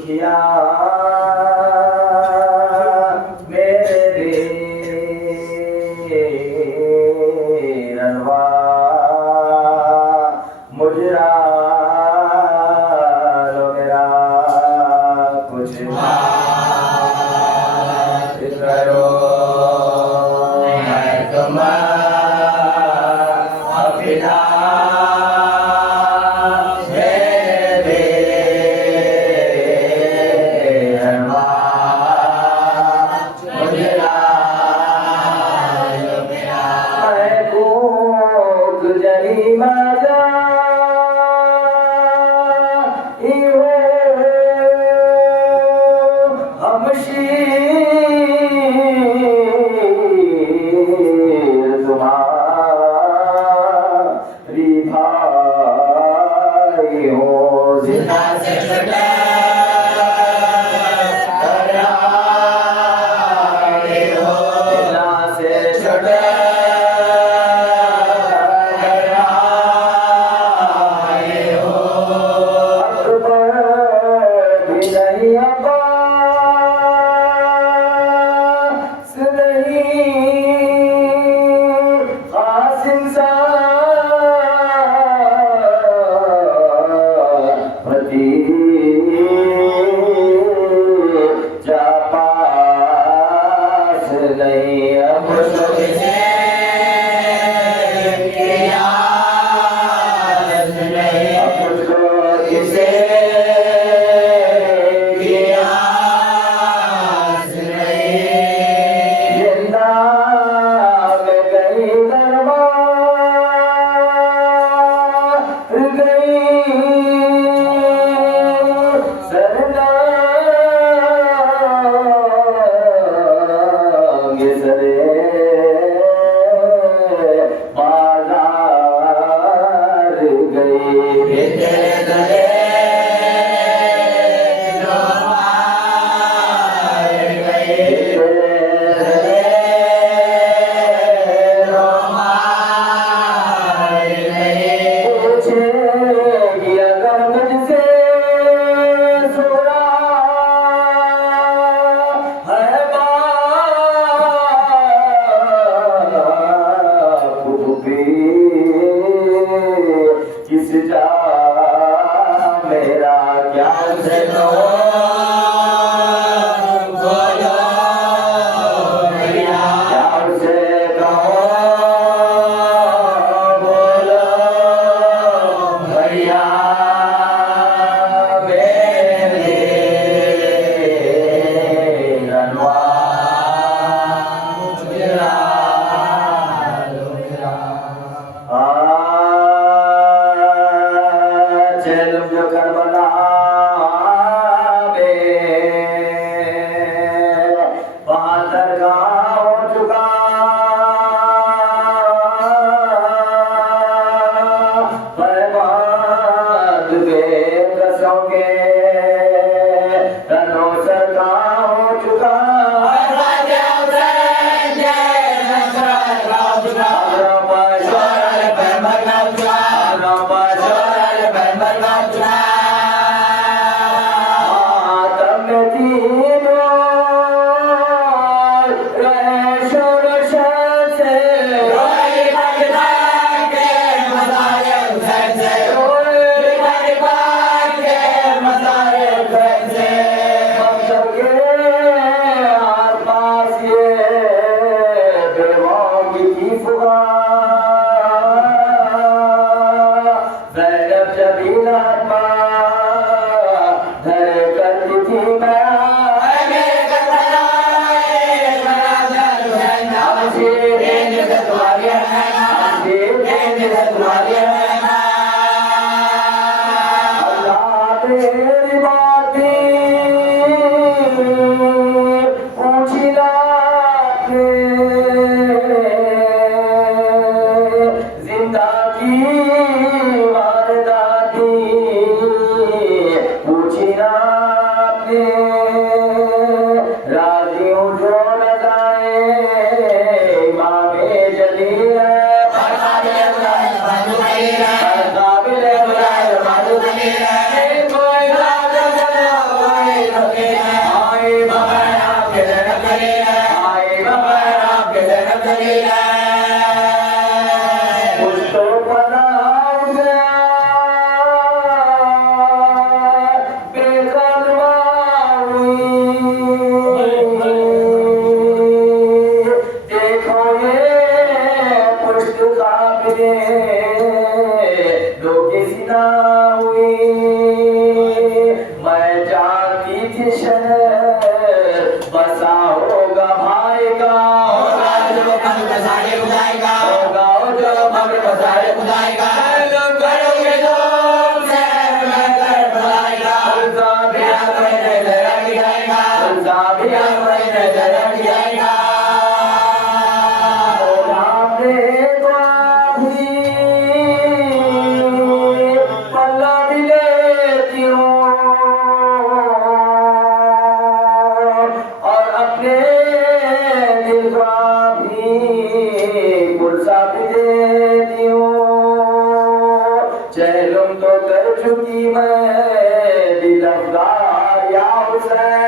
दुखिया मेरे रनवा मुजरा लो मेरा कुछ बात करो मैं तुम्हारा तेरी अफगार या हुसैन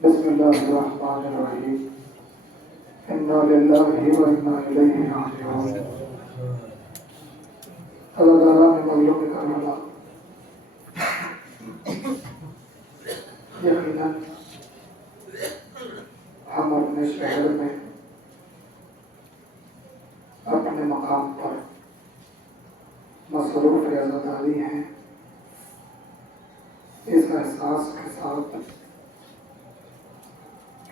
बिस्मिल्लाहिर्रहमानिर्रहीम इन्ना लिल्लाहि व इन्ना इलैहि राजिऊन। अल्लाह ताला ने मज़लूम करना यकीनन हम अपने शहर में अपने मकाम पर मसरूफ़ अज़ादारी हैं। इस एहसास के साथ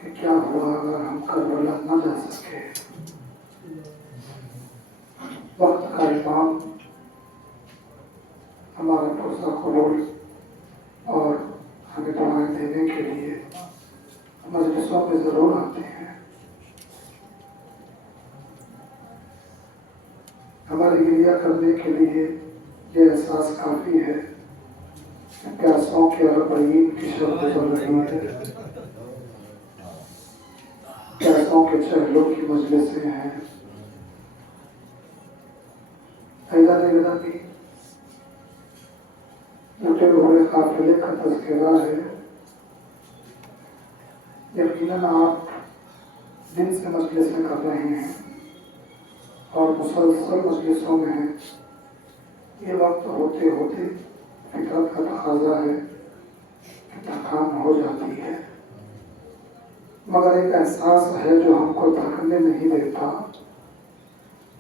कि क्या हुआ अगर हम करबला न जा सके। वक्त का इमाम हमारा पुरसा कबूल और हमें दुआएं देने के लिए मजलिसों में ज़रूर आते हैं। हमारी गिरिया करने के लिए ये एहसास काफ़ी है कि प्यासों के अरबईन की शब गुजर रही है, प्यासों के चहलों की मजलिसें हैं। की जुटे हुए काफिले का तज़किरा है। यकीनन आप दिन से मजलिसें कर रहे हैं और मुसलसल मजलिसों में हैं। ये वक्त होते होते फितरत का तकाजा है कि थकान हो जाती है, मगर एक एहसास है जो हमको थकने नहीं देता।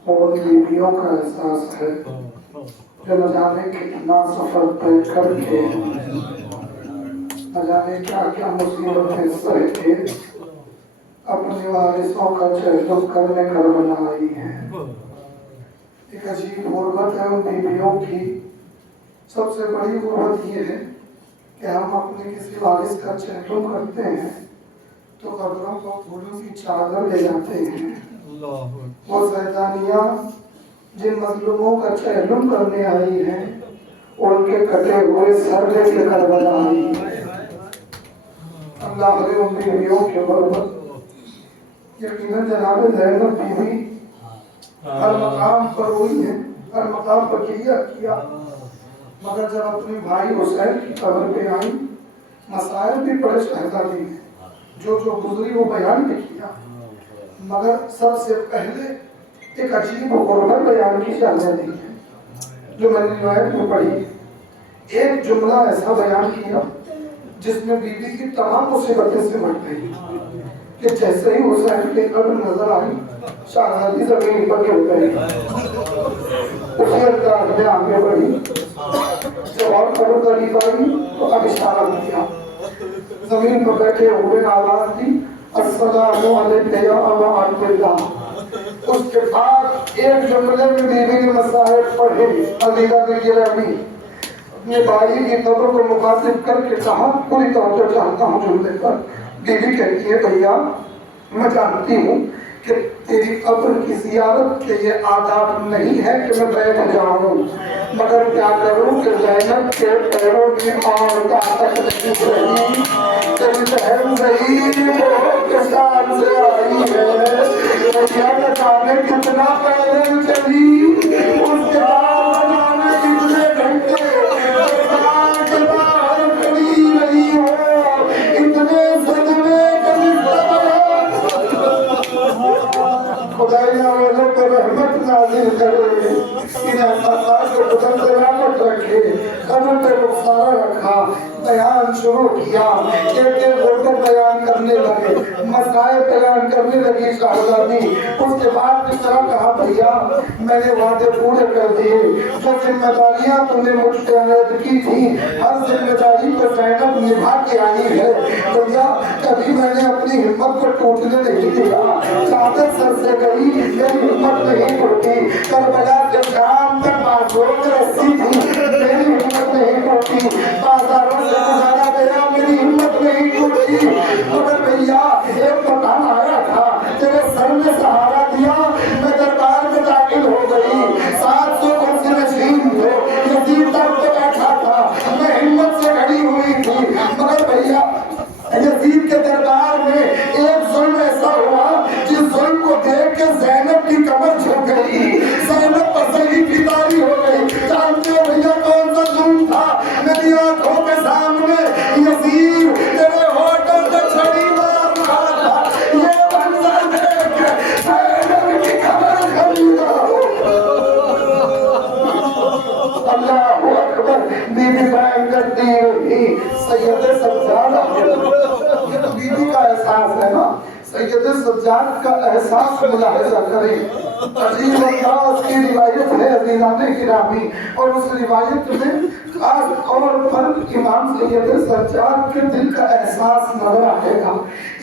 वो उन बीवियों का एहसास है जो न जाने कितना सफर तय करके, न जाने क्या क्या मुसीबतें सह के अपने वारिसों का चहल करने करबला आई है। एक अजीब गुर्बत है उन बीवियों की। सबसे बड़ी गुर्बत ये है कि हम अपने किसी वारिस का चहल करते हैं तो कब्रों को फूलों की चादर ले जाते हैं। वो सैतानिया जिन मजलूमों का चहलुम करने आई है उनके कटे हुए सर लेके करबला आई है। अल्लाह ने उन बीवियों के गुर्बत यकीनन जनाब ज़ैनब बीवी हर मकाम पर हुई है, हर मकाम पर किया, मगर जब अपने भाई हुसैन की कब्र पे आई मसाइल भी बड़े शहजादी हैं, जो जो गुजरी वो बयान भी किया, मगर सबसे पहले एक अजीब गुर्बत बयान की शहजादी है जो मैंने रिवायत में पढ़ी। एक जुमला ऐसा बयान किया जिसमें बीवी की तमाम मुसीबतें सिमट गई कि जैसे ही हुसैन की कब्र नजर आई शहजादी जमीन पर गिर गई। उसी अंदाज में आगे बढ़ी, जब और कब्र करीब आई तो अब इशारा किया। जमीन पर बैठे हुए आवाज दी अस्सलामु अलैका या अबा अब्दुल्लाह। उसके बाद एक जुमले में बीवी ने मसाइल पढ़े। अजीजा ने गिरामी अपने भाई की कब्र को मुखातिब करके कहा, पूरी तवज्जो चाहता हूँ जुमले पर। बीवी कहती है भैया मैं जानती हूँ कि तेरी कब्र की जियारत के ये आदाब नहीं है कि मैं बैठ जाऊँ, मगर क्या करूँ कि ज़ैनब के पैरों में और ताकत नहीं रही। तेरी बहन ज़हीर के साथ से आई है, भैया न जाने कितना पैदल चली, उसके बाद न जाने कितने घंटे के बाहर खड़ी रही हो। इतने सदमे खुदाइया वालों को रहमत नाज़िल करे, इन्हें अल्लाह को बदल सलामत रखे। कब्र पे रुखसारा रखा, बयान शुरू किया, एक गुर्बत बयान करने लगे, मसाइल बयान करने लगी शहजादी। उसके बाद इस तरह कहा भैया मैंने वादे पूरे कर दिए, जो जिम्मेदारियां तुमने मुझसे आयद की थी हर जिम्मेदारी को ज़ैनब निभा के आई है। भैया कभी मैंने अपनी हिम्मत को टूटने नहीं दिया, चादर सर से गई मेरी हिम्मत नहीं टूटी, करबला के शाम तक बाजों रस्सी थी मेरी हिम्मत नहीं टूटी, बाजारों से गुजारा गया मेरी हिम्मत नहीं टूटी, मगर भैया एक मकान आया था तेरे सर ने सहारा दिया, मैं दरबार में दाखिल हो गई। 700 कुर्सी नशीन थे, यजीद दर पे बैठा था, मैं हिम्मत से खड़ी हुई थी, मगर भैया यजीद के दरबार में एक जुल्म ऐसा हुआ जिस जुल्म को देख के ज़ैनब की कमर झुक गई, ज़ैनब पसली पितारी हो गई। जानते हो भैया कौन सा जुल्म था? मेरी आंखों के सामने यजीद तेरे होटल पे छड़ी मार रहा था, ये मंजर देख के ज़ैनब की कमर खरीदा। अल्लाहु अकबर। बीबी बयान करती रही सैयद सज्जादा, ये तो बीबी का एहसास है ना, सैयद सज्जाद का एहसास मुलाहिजा करें। अजीब अंदाज की रिवायत है अज़ीज़ाने गिरामी, और उस रिवायत में खास तौर पर इमाम सैयद सज्जाद के दिल का एहसास नजर आएगा।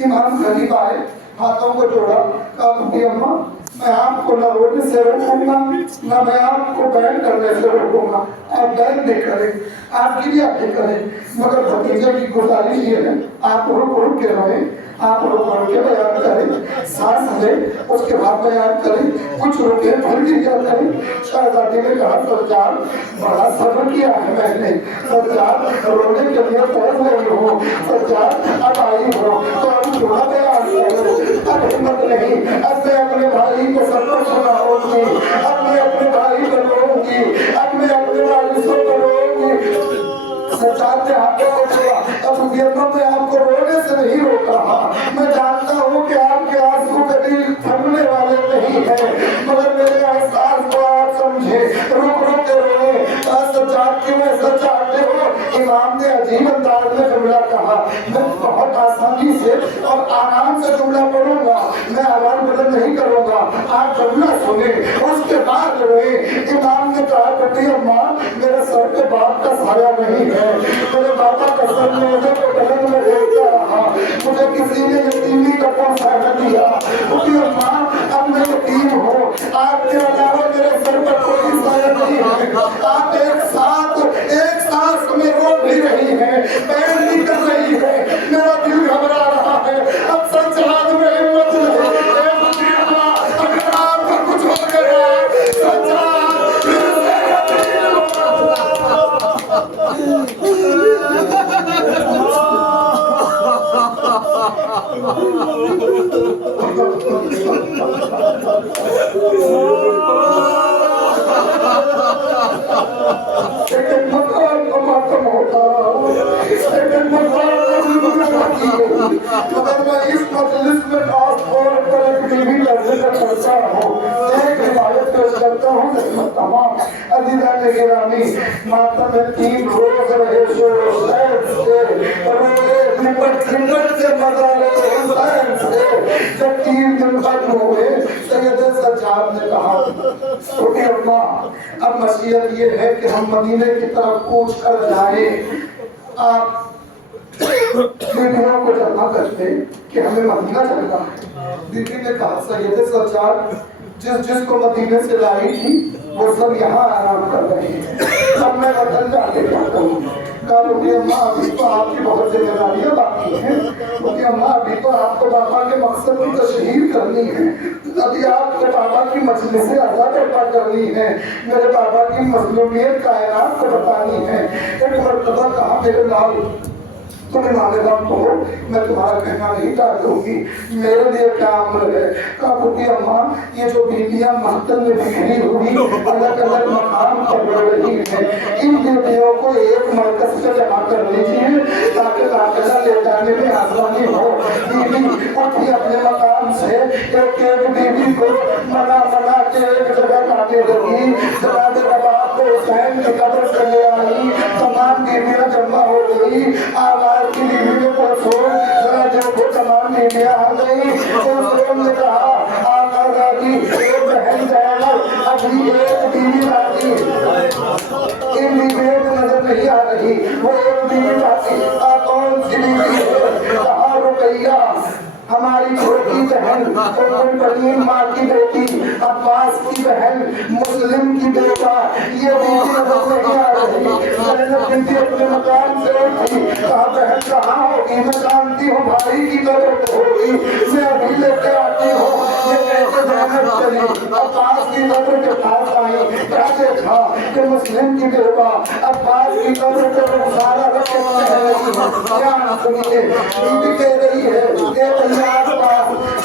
इमाम करीब आए, हाथों को जोड़ा, कहा अम्मा मैं आपको न रोने से रोकूंगा न मैं आपको बैन करने से रोकूंगा, आप बैन नहीं करें, आप क्रिया नहीं करें, मगर भतीजे की गुजारिश ये है आप रुक के रहें, आप रुक के बयान करें, सांस लें उसके बाद बयान करें, कुछ रुके फिर क्रिया करें। शहजादी ने कहा सरकार बड़ा सब्र किया है मैंने, सरकार रोने के लिए तैयार नहीं हो, सरकार अब आई हो तो अब थोड़ा बयान करो, अब हिम्मत नहीं, अब मैं अपने भाई को सब कुछ सुनाऊंगी, अब मैं अपने भाई को रोऊंगी, अब मैं अपने वालिसों को रोऊंगी। सरकार ने हाथों को छोड़ा, अब मैं आपको रोने से नहीं रोक रहा, मैं जानता हूँ कि आपके आंसू रही है, मगर मेरे एहसास को आप समझे, रुक रुक के रोए, सजाद क्यों ऐसा चाहते हो? इमाम ने अजीब अंदाज में जुमला कहा। मैं बहुत आसानी से और आराम से जुमला पढ़ूंगा, मैं आवाज बुलंद नहीं करूंगा, आप जुमला सुने उसके बाद रोए। इमाम ने कहा बेटी अम्मा, मेरे सर पे बाप का साया नहीं है, मेरे बाबा का सर मेरे को गलन में देखता रहा, मुझे किसी ने यतीमी का कौन साया दिया। बेटी अम्मा, अब मैं यतीम हूँ, आपके अलावा मेरे सर पर कोई साया नहीं है। आप एक सांस में रो भी रही है, पैर निकल रही है, मेरा दिल घबरा रहा है, अब सज्जाद में हिम्मत नहीं। अगर आपका कुछ हो गया सज्जाद फिर मगर मैं इस मजलिस में खास तौर पर एक बीवी लफ्ज़ का करता हूँ, एक रिवायत पेश करता हूँ जिसमें तमाम अज़ीज़ा ने गिरामी माता में 3 रोज़ रहे शोर शहर से, रोए निपट से मजा ले हुसैन से। जब 3 दिन खत्म हुए, सैयद सज्जाद ने कहा छोटी अम्मा, अब मसीहत ये है कि हम मदीने की तरफ कूच कर जाएं। आप बीबियों को जमा करते कि हमें मदीना चलना है। बीबी ने कहा सैयद सज्जाद, जिसको मदीने से लाई थी वो सब यहाँ आराम कर रहे हैं, अब मैं वतन जाके क्या करूँ? कहा अम्मा, अभी तो आपकी बहुत जिम्मेदारियां बाकी हैं। अम्मा, अभी तो आपको बाबा के मकसद की तशहीर करनी है, अभी आपको बाबा की मजलिस आज़ाद करनी है, मेरे बाबा की मजलूमियत कायनात को बतानी है। एक मरतबा कहा मेरे लाल, तुम इमाम वक्त हो, मैं तुम्हारा कहना नहीं टालूंगी, मेरे लिए क्या अमर है? कहा अम्मा, ये जो बीबियां महतल में बिखरी हुई अलग अलग मकाम पर बढ़ रही है, इन बीबियों को एक मरकज से जमा कर लीजिए ताकि काफिला ले जाने में आसानी हो। बीबी उठी अपने मकाम से, एक बीबी को मना के एक जगह लाने लगी। जनाब रबाब को हुसैन की कब्र से ले आई, तमाम बीबियां जमा हो गई। आवाज की बीवी को छोड़ जरा देखो, तमाम बीबियां आ गई। तो ने कहा आका दादी, एक बहन जैनब, अभी एक बीवी बाकी, इन बीवियों को नजर नहीं आ रही, वो एक बीवी बाकी। कौन सी बीवी है? कहा रुकैया, हमारी छोटी बहन, माँ की बेटी, अब्बास की बहन, मुस्लिम की बेटा, ये बीवी नजर नहीं आ रही। मैंने अपने मकान से उठी, कहा बहन कहाँ होगी? मैं जानती हूँ भाई की जरूरत होगी, मैं अभी लेके आती हूँ। ये कैसे जहनत चली, अब्बास की कब्र के पास आई, क्या देखा कि मुस्लिम की बेटा अब्बास की कब्र के सारा ध्यान सुनिए, बीवी कह रही है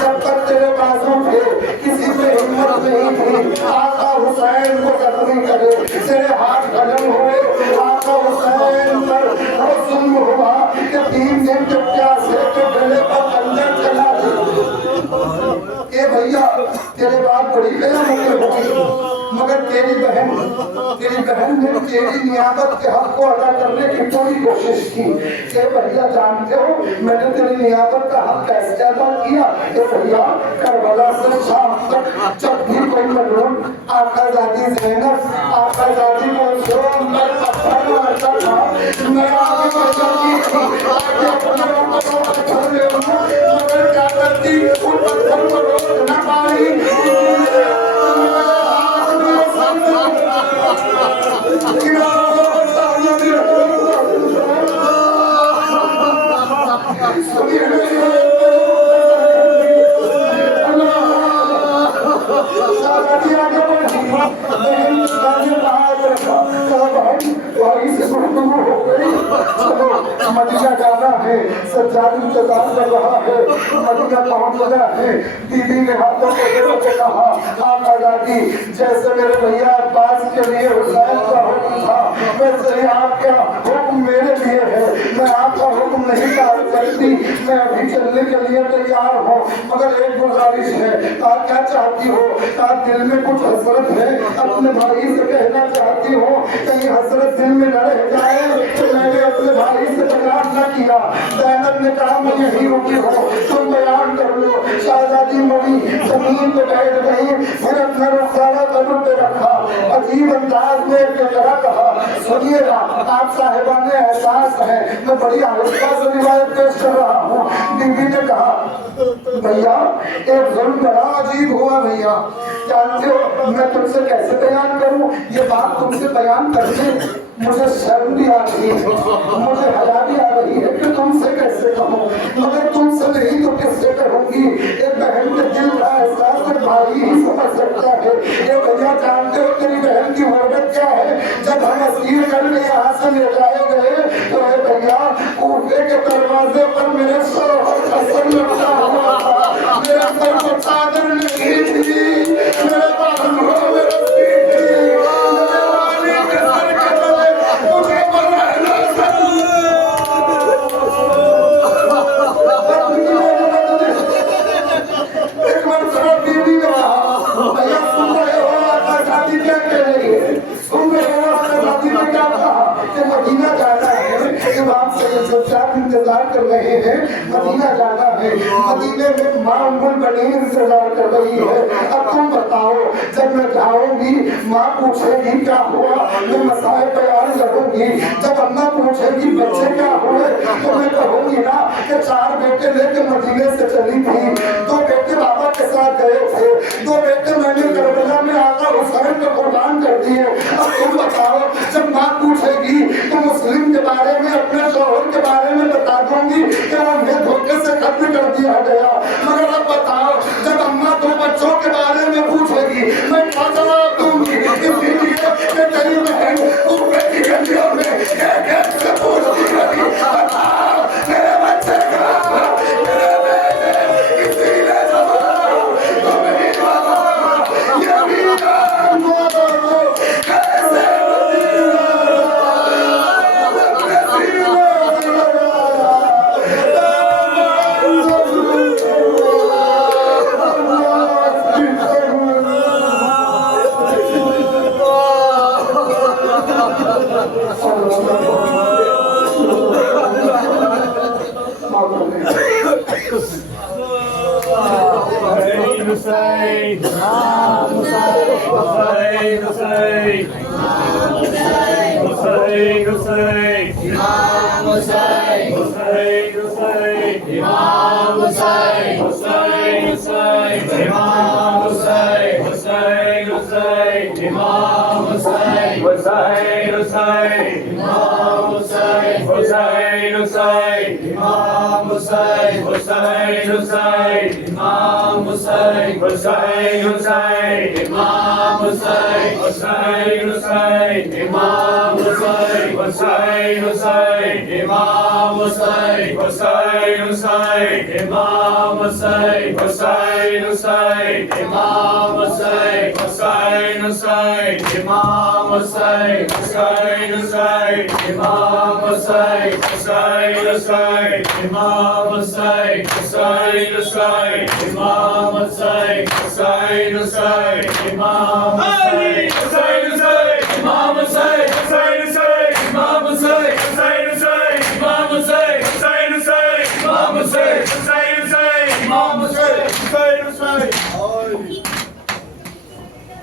जब तक तेरे बाजू थे किसी पे हिम्मत नहीं थी आका हुसैन को जख्मी करे, तेरे हाथ कलम हुए आका हुसैन पर वो जुल्म हुआ कि 3 दिन के प्यासे के गले पर अंदर चला। ए भैया, तेरे बाप बड़ी गया मगर तेरी बहन ने तेरी नियामत के हक को अदा करने की पूरी कोशिश की। ए भैया, जानते हो मैंने तेरी नियामत का हक कैसे अदा किया? ए भैया, करबला से शाम तक जब भी कोई मजलूम आकाज़ादी ज़ैनब, आकाज़ादी मंसूर पर पत्थर मारता था, मैं आगे बढ़ जाती थी, आगे अपने पत्थर ले मगर क्या करती, उन पत्थर को रोक न पाई। भाई से गुफ्तगू हो गई। चलो मदीना जाना है, सज्जाद इंतजार कर रहा है। मदीना पहुंचना है। बीबी के हाथों को कहा, आका दादी जैसे मेरे भैया अब्बास के लिए हुसैन का हुक्म था, वैसे ही आपका हुक्म मेरे लिए है। मैं आपका हुक्म नहीं टाल सकती, मैं अभी चलने के लिए तैयार हूँ, मगर एक गुजारिश है। आप क्या चाहती हो? आप दिल में कुछ हसरत है, अपने भाई से कहना चाहती हो, कहीं हसरत दिल में न रह जाए। तो मैंने अपने भाई से बयान न किया। ज़ैनब ने कहा मैं यही रुकी हूँ, तुम बयान कर लो। शहजादी मुड़ी जमीन पे बैठ गई, फिर अपना रुखसारा कदम पे रखा, अजीब अंदाज में एक जगह कहा, सुनिएगा आप साहिबाने एहसास है, मैं बड़ी आहिस्ता से रिवायत पेश कर रहा हूँ। बीबी ने कहा भैया एक जुल्म बड़ा अजीब हुआ भैया, जानते हो मैं तुमसे कैसे बयान करूं? ये बात तुमसे बयान करके मुझे शर्म भी आ रही है, मुझे हया भी आ रही है कि तुमसे कैसे कहूं, मगर तुमसे नहीं तो किससे कहूंगी? एक बहन के दिल का एहसास एक भाई ही समझ सकता है। ये भैया जानते हो तेरी बहन की मोहब्बत क्या है? जब हम असीर करके यहाँ से ले जाए गए तो ये भैया कूफे के दरवाजे पर मेरे शौहर का सर लटका हुआ था, मेरे सर को चादर नहीं थी, मेरे बालों में रस्सी थी, मेरे वाली के सर के तले मुझे बनाना था। एक मरतबा बीवी ने कहा भैया सुन रहे हो आपका शादी क्या कह रही है? सुन रहे हो आपका शादी में क्या कहा कि मदीना जाना है, इमाम सैयद इंतजार कर रहे हैं, मदीना जाना है, मदीने में माँ उम्मुल बनीन इंतजार कर रही है। अब तुम बताओ जब मैं जाऊंगी माँ पूछेगी क्या हुआ, मैं मसाए बयान करूंगी। जब अम्मा पूछेगी बच्चे क्या हुए तो मैं कहूंगी ना कि 4 बेटे लेके मदीने से चली थी, 2 बेटे बाबा के साथ गए थे, 2 बेटे मैंने करबला में आका हुसैन को कुर्बान कर दिए। अब तुम बताओ जब माँ पूछेगी तो मुस्लिम के बारे में अपने शौहर के बारे में बता दूंगी कि उन्हें धोखे से खत्म कर दिया गया। मगर अब बताओ जब अम्मा 2 बच्चों के बारे में पूछेगी मैं क्या जवाब दूंगी? इसीलिए कि तेरी बहन ऊपर की गलियों में एक से पूछती रही बताओ मेरे बच्चे कहाँ, मेरे बेटे किसी ने जवाब तुम ही बताओ, ये भी कैसे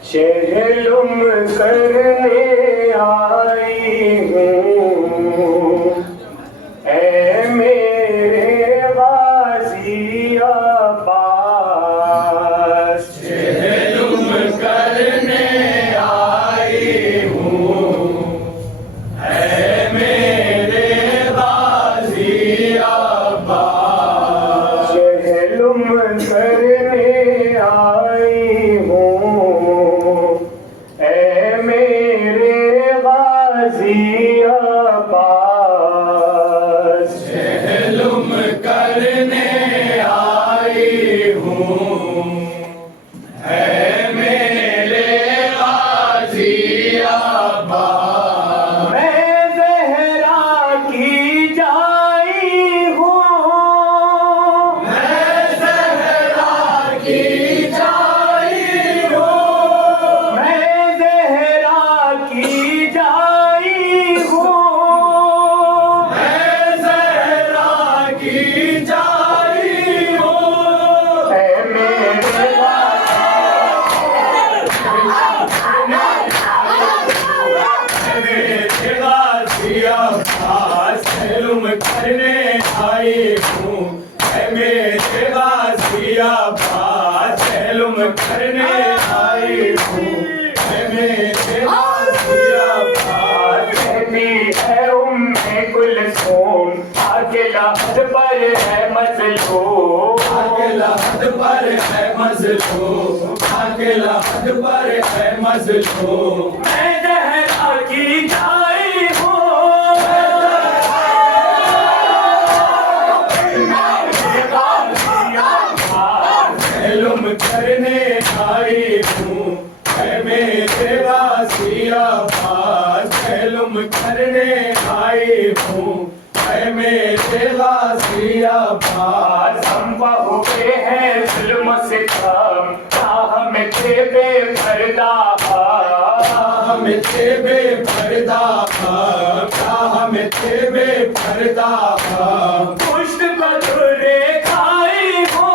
चहलुम करने आई हूँ ऐ मेरे गाज़ी अब्बास, चहलुम करने आई हूँ ऐ मेरे गाज़ी अब्बास, चहलुम करने आई हूँ ऐ मेरे गाज़ी करने आई हूँ, है मेरे गाजी अब्बास। मालूम करने आई हूँ, है मेरे गाजी अब्बास। कहती है उम्मे कुलसूम, आगे लहद पर है मजलूम, आगे लहद पर है मजलूम, आगे लहद पर है मजलूम। मैं ज़हरा की जाई हूँ, मालूम करने आई हूँ, है मेरे गाजी अब्बास। मालूम करने आई हूँ, है मेरे गाजी अब्बास। हम बहुए हैं जुल्म सितम, हम थे बेपर्दा, हम थे बेपर्दा, हम थे बेपर्दा। पुष्ट बदुरे खाई हो,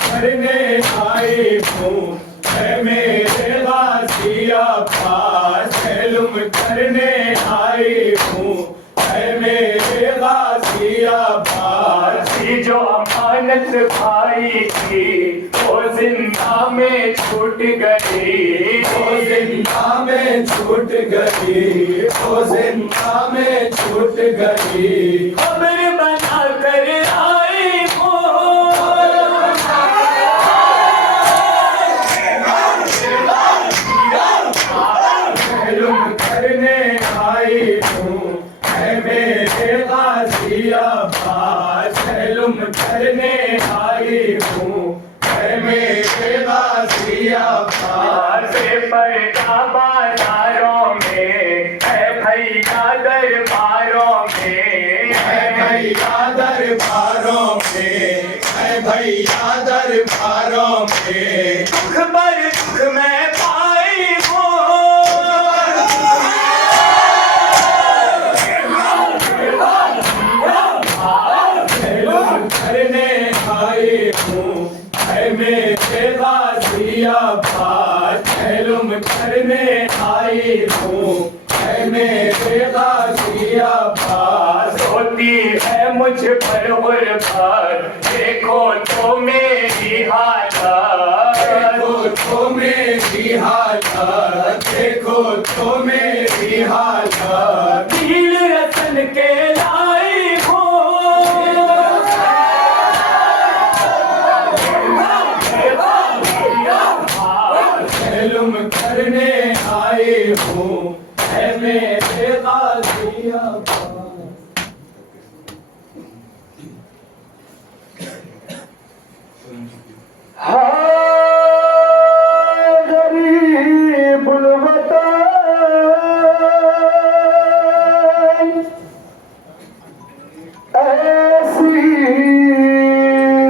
करने आई हूँ, है मेरे गाजी अब्बास। मालूम करने आई हूँ, है मेरे गाजी अब्बास। जो अमानत भाई की वो जिंदा में छूट गई, वो जिंदा में छूट गई, वो जिंदा में छूट गई। खबर बना कर आई हूँ, मालूम करने आई हूँ, है मेरे गाजी अब्बास। मालूम करने आई हूँ, है मेरे गाजी अब्बास। पर्दा बाजारों में है भैया दरबारों में, है भैया दरबारों में, है भैया दरबारों में। दुख पर दुख मैं पाई हूँ, करने आई हूँ, है मेरे गाजी अब्बास। मालूम करने आई हूँ, है मेरे गाजी अब्बास। होती है मुझ पर गुरबत, देखो तो मेरी हालत, देखो तो मेरी हालत, देखो तो मेरी हालत। दिल रतन के लाई हूँ, मालूम करने आई हूँ, है मेरे गाजी अब्बास। गरीबुल वतन ऐसी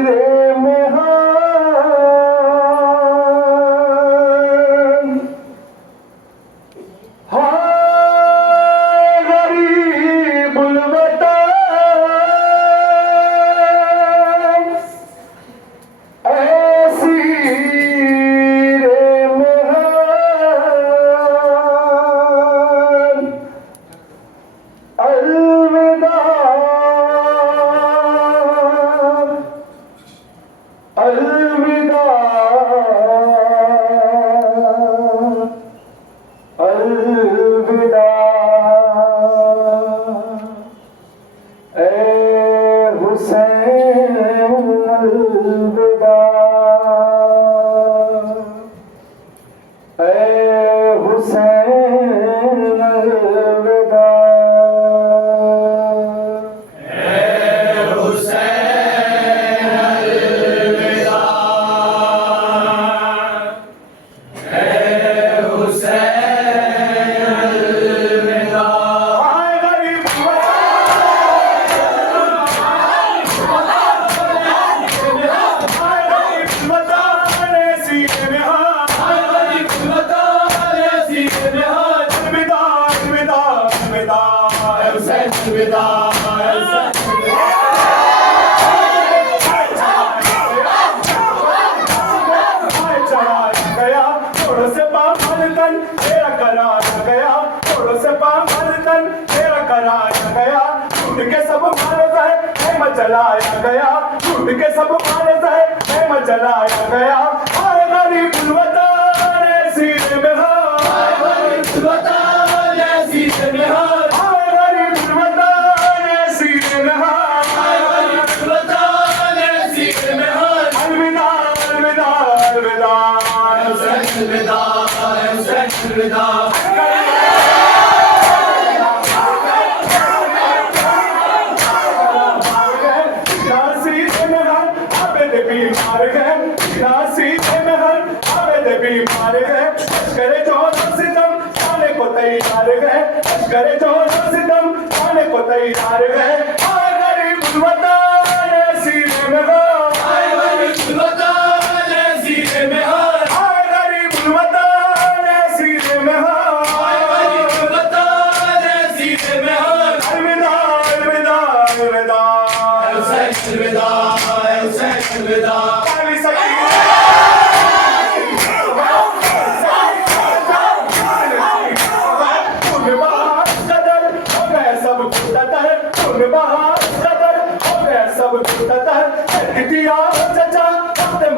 रे मेहान। गरीबुल वतन ऐसी रे मेहान। अलविदा अलविदा अलविदा ए हुसैन अलविदा, ए हुसैन अलविदा। सब मारे जाए मैं चलाया गया, टूट के सब मारे जाए मैं चलाया गया। आए गरीब वतन सीने में हाथ, आए गरीब वतन सीने में हाथ, आए गरीब वतन सीने में हाथ, आए गरीब वतन सीने में हाथ। अलविदा अलविदा अलविदा अलविदा अलविदा। बीमार है नासी में हर आवेद बीमार है, करे जो सितम खाने को तैयार है, करे जो सितम खाने को तैयार है। आए गरीब वतन सीने में हो, आए गरीब वतन सीने में हो, आए गरीब वतन सीने में हो, आए गरीब वतन सीने में हो। अलविदा अलविदा अलविदा अलविदा अलविदा।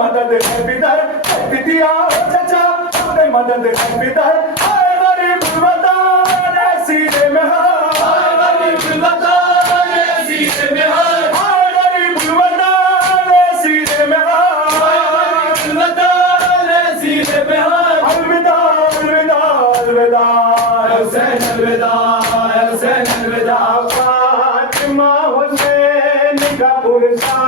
मदद है बिदर, दिया चचा अपने मदद है बिदर। आए गरीब वतन सीने में हो, आए गरीब वतन सीने में हो, आए गरीब वतन सीने में हो, आए गरीब वतन सीने में हो। अलविदा अलविदा अलविदा हुसैन, अलविदा हुसैन, अलविदा। फातिमा हुसैन का पुरसा